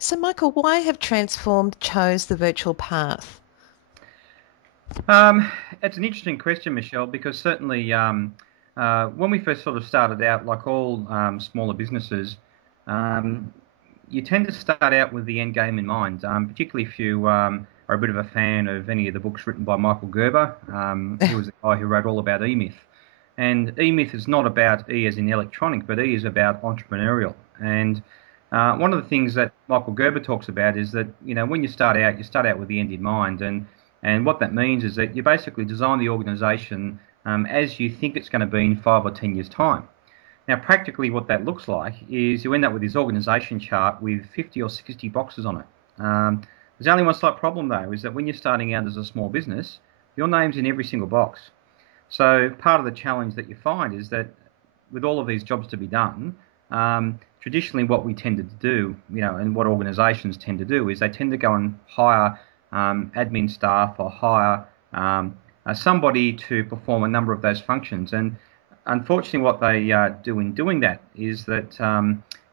So, Michael, why have Transformed chose the virtual path? Um, it's an interesting question, Michelle, because certainly when we first sort of started out, like all smaller businesses, um, you tend to start out with the end game in mind, particularly if you are a bit of a fan of any of the books written by Michael Gerber. He was the guy who wrote all about eMyth. And eMyth is not about E as in electronic, but E is about entrepreneurial. And one of the things that Michael Gerber talks about is that, when you start out with the end in mind. And what that means is that you basically design the organisation as you think it's going to be in 5 or 10 years' time. Now, practically what that looks like is you end up with this organisation chart with 50 or 60 boxes on it. There's only one slight problem though, is that when you're starting out as a small business, your name's in every single box. So part of the challenge that you find is that with all of these jobs to be done, traditionally what we tended to do, and what organisations tend to do is they tend to go and hire admin staff or hire somebody to perform a number of those functions. And unfortunately, what they do in doing that is that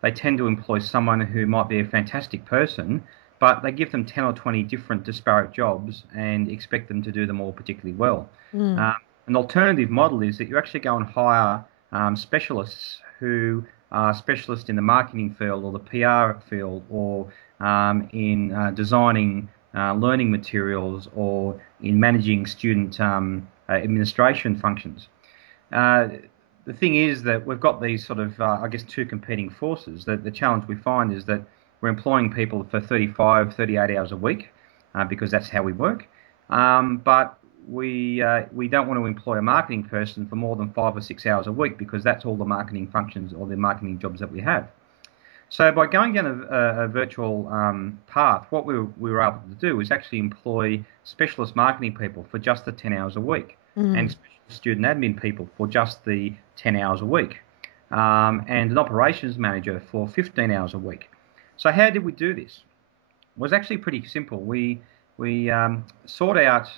they tend to employ someone who might be a fantastic person, but they give them 10 or 20 different disparate jobs and expect them to do them all particularly well. Mm. An alternative model is that you actually go and hire specialists who are specialists in the marketing field or the PR field or in designing learning materials or in managing student administration functions. Uh, the thing is that we've got these sort of, I guess, two competing forces. The challenge we find is that we're employing people for 35, 38 hours a week because that's how we work. But we don't want to employ a marketing person for more than 5 or 6 hours a week because that's all the marketing functions or the marketing jobs that we have. So by going down a virtual path, what we were able to do is actually employ specialist marketing people for just the 10 hours a week and Mm. specialist student admin people for just the 10 hours a week and an operations manager for 15 hours a week. So how did we do this? It was actually pretty simple. We sought out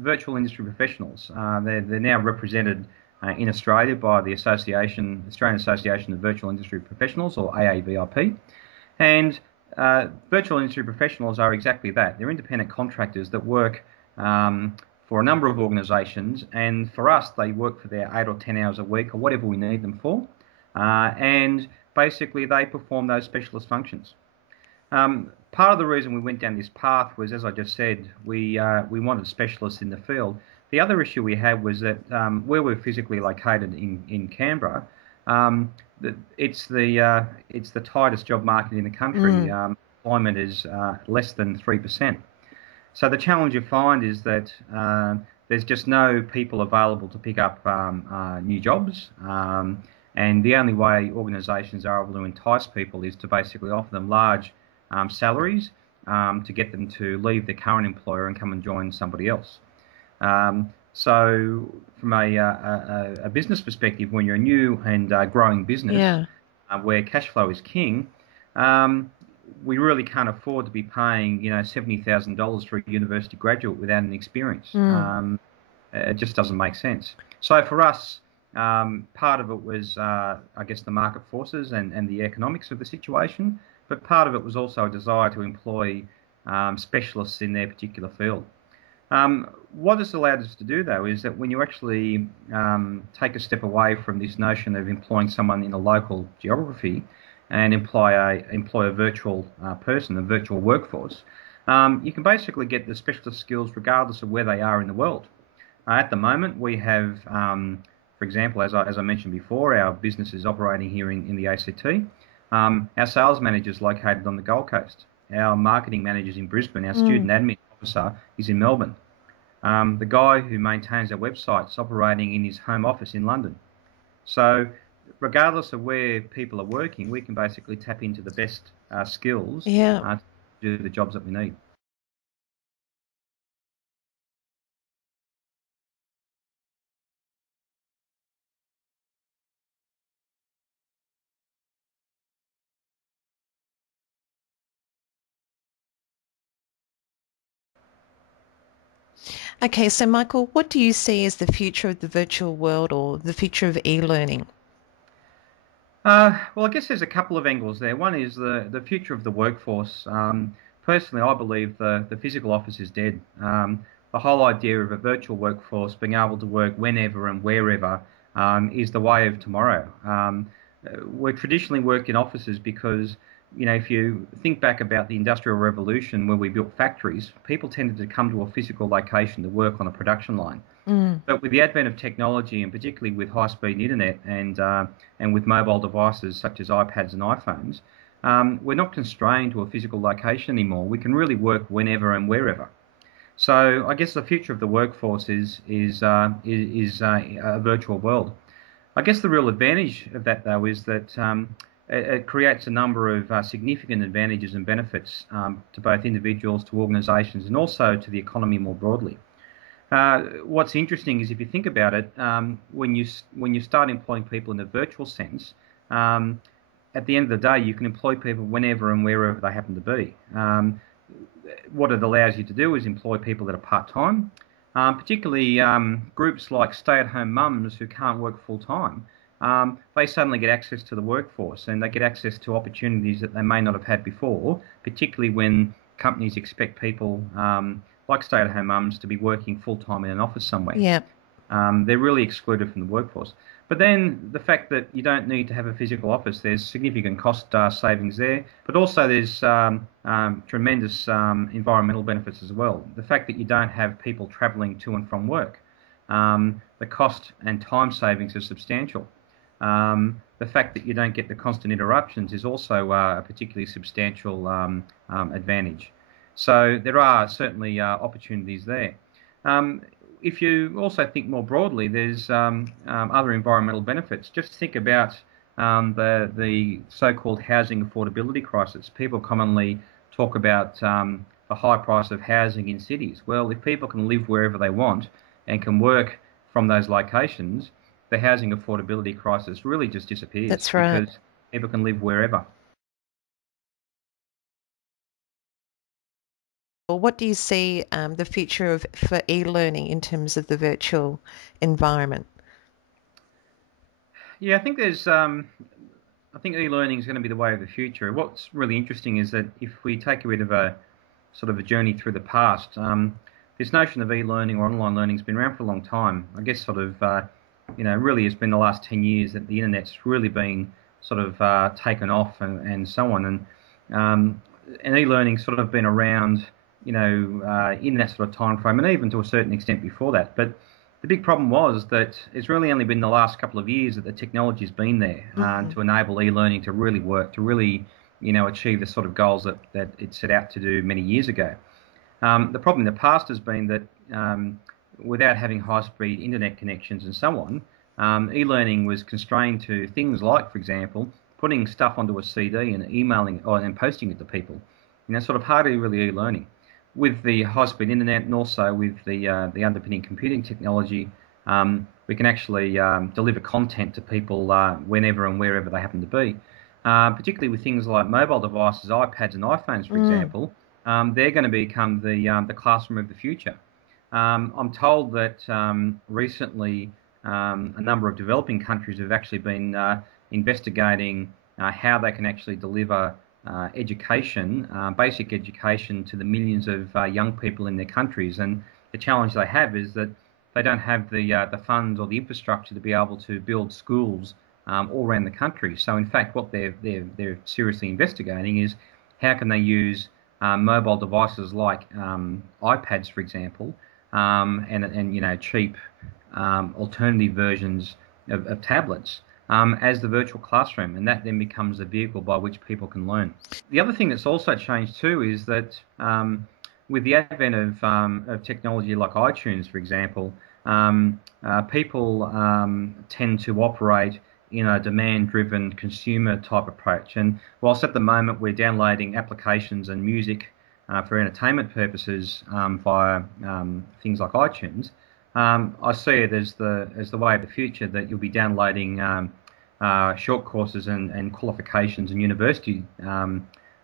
virtual industry professionals. They're now represented in Australia by the Australian Association of Virtual Industry Professionals, or AAVIP. And virtual industry professionals are exactly that. They're independent contractors that work for a number of organisations, and for us, they work for their 8 or 10 hours a week or whatever we need them for. And basically, they perform those specialist functions. Part of the reason we went down this path was, as I just said, we wanted specialists in the field. The other issue we had was that where we're physically located in Canberra, it's the tightest job market in the country. Mm. Employment is less than 3%. So the challenge you find is that there's just no people available to pick up new jobs. And the only way organisations are able to entice people is to basically offer them large salaries to get them to leave their current employer and come and join somebody else. So from a business perspective, when you're a new and growing business Yeah. where cash flow is king, um, we really can't afford to be paying, $70,000 for a university graduate without an experience. Mm. It just doesn't make sense. So for us, part of it was, I guess, the market forces and the economics of the situation, but part of it was also a desire to employ specialists in their particular field. What this allowed us to do, though, is that when you actually take a step away from this notion of employing someone in a local geography and employ a virtual person, a virtual workforce, you can basically get the specialist skills regardless of where they are in the world. At the moment, we have, for example, as I mentioned before, our business is operating here in the ACT. Our sales manager is located on the Gold Coast. Our marketing manager is in Brisbane. Our Mm. student admin officer is in Melbourne. The guy who maintains our website is operating in his home office in London. So regardless of where people are working, we can basically tap into the best skills Yeah. to do the jobs that we need. Okay, so Michael, what do you see as the future of the virtual world or the future of e-learning? Well, I guess there's a couple of angles there. One is the future of the workforce. Personally, I believe the physical office is dead. The whole idea of a virtual workforce being able to work whenever and wherever is the way of tomorrow. We traditionally worked in offices because, if you think back about the Industrial Revolution where we built factories, people tended to come to a physical location to work on a production line. But with the advent of technology, and particularly with high-speed internet and with mobile devices such as iPads and iPhones, we're not constrained to a physical location anymore. We can really work whenever and wherever. So I guess the future of the workforce is a virtual world. I guess the real advantage of that, though, is that it creates a number of significant advantages and benefits to both individuals, to organisations, and also to the economy more broadly. What's interesting is if you think about it, when you start employing people in a virtual sense, at the end of the day, you can employ people whenever and wherever they happen to be. What it allows you to do is employ people that are part-time, particularly groups like stay-at-home mums who can't work full-time. They suddenly get access to the workforce and they get access to opportunities that they may not have had before, particularly when companies expect people like stay-at-home mums to be working full-time in an office somewhere. Yeah. They're really excluded from the workforce. But then the fact that you don't need to have a physical office, there's significant cost savings there, but also there's tremendous environmental benefits as well. The fact that you don't have people travelling to and from work, the cost and time savings are substantial. The fact that you don't get the constant interruptions is also a particularly substantial advantage. So there are certainly opportunities there. If you also think more broadly, there's other environmental benefits. Just think about the so-called housing affordability crisis. People commonly talk about the high price of housing in cities. Well, if people can live wherever they want and can work from those locations, the housing affordability crisis really just disappears. That's right. Because people can live wherever. What do you see the future for e-learning in terms of the virtual environment? Yeah, I think I think e-learning is going to be the way of the future. What's really interesting is that if we take a bit of a sort of a journey through the past, this notion of e-learning or online learning has been around for a long time. I guess sort of, really it's been the last 10 years that the internet's really been sort of taken off and so on. And e-learning sort of been around, in that sort of time frame, and even to a certain extent before that. But the big problem was that it's really only been the last couple of years that the technology's been there to enable e-learning to really work, to really, achieve the sort of goals that it set out to do many years ago. The problem in the past has been that without having high-speed internet connections and so on, e-learning was constrained to things like, for example, putting stuff onto a CD and emailing and posting it to people. Sort of hardly really e-learning. With the high-speed internet and also with the underpinning computing technology, we can actually deliver content to people whenever and wherever they happen to be. Particularly with things like mobile devices, iPads and iPhones, for example, they're going to become the classroom of the future. I'm told that recently a number of developing countries have actually been investigating how they can actually deliver education, basic education to the millions of young people in their countries. And the challenge they have is that they don't have the funds or the infrastructure to be able to build schools all around the country. So in fact, what they're seriously investigating is how can they use mobile devices like iPads, for example, and cheap alternative versions of tablets as the virtual classroom, and that then becomes the vehicle by which people can learn. The other thing that's also changed too is that with the advent of technology like iTunes, for example, people tend to operate in a demand-driven consumer type approach. And whilst at the moment we're downloading applications and music for entertainment purposes via things like iTunes, I see it as the way of the future, that you'll be downloading short courses and qualifications and university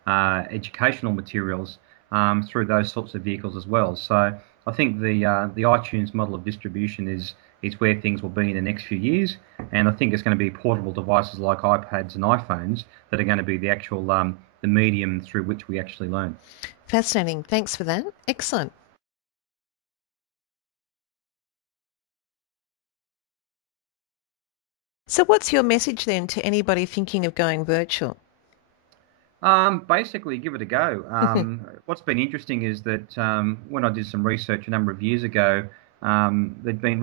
educational materials through those sorts of vehicles as well. So I think the iTunes model of distribution is where things will be in the next few years, and I think it's going to be portable devices like iPads and iPhones that are going to be the actual the medium through which we actually learn. Fascinating. Thanks for that. Excellent. So, what's your message then to anybody thinking of going virtual? Basically, give it a go. What's been interesting is that when I did some research a number of years ago, there'd been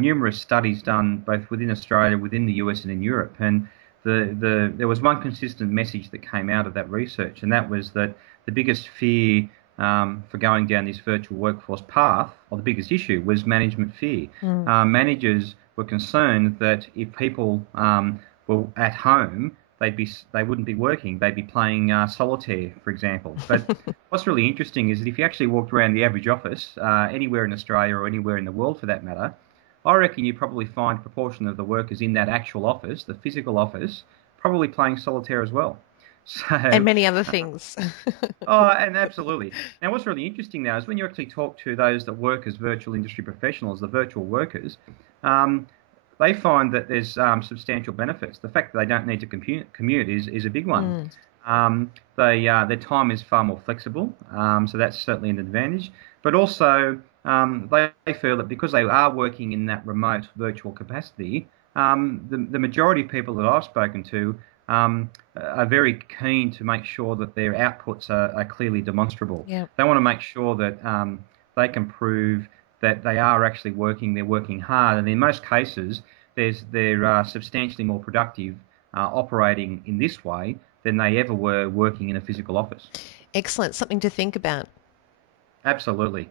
numerous studies done both within Australia, within the US, and in Europe, and there was one consistent message that came out of that research, and that was that the biggest fear for going down this virtual workforce path, or the biggest issue, was management fear. Mm. Managers were concerned that if people were at home, they wouldn't be working. They'd be playing solitaire, for example. But what's really interesting is that if you actually walked around the average office, anywhere in Australia or anywhere in the world for that matter, I reckon you probably find a proportion of the workers in that actual office, the physical office, probably playing solitaire as well. And So, many other things. oh, and absolutely. Now, what's really interesting now is when you actually talk to those that work as virtual industry professionals, the virtual workers, um, they find that there's substantial benefits. The fact that they don't need to commute is a big one. Mm. Their time is far more flexible, so that's certainly an advantage. But also, they feel that because they are working in that remote virtual capacity, the majority of people that I've spoken to are very keen to make sure that their outputs are clearly demonstrable. Yeah. They want to make sure that they can prove that they are actually working, they're working hard, and in most cases, they're substantially more productive operating in this way than they ever were working in a physical office. Excellent. Something to think about. Absolutely.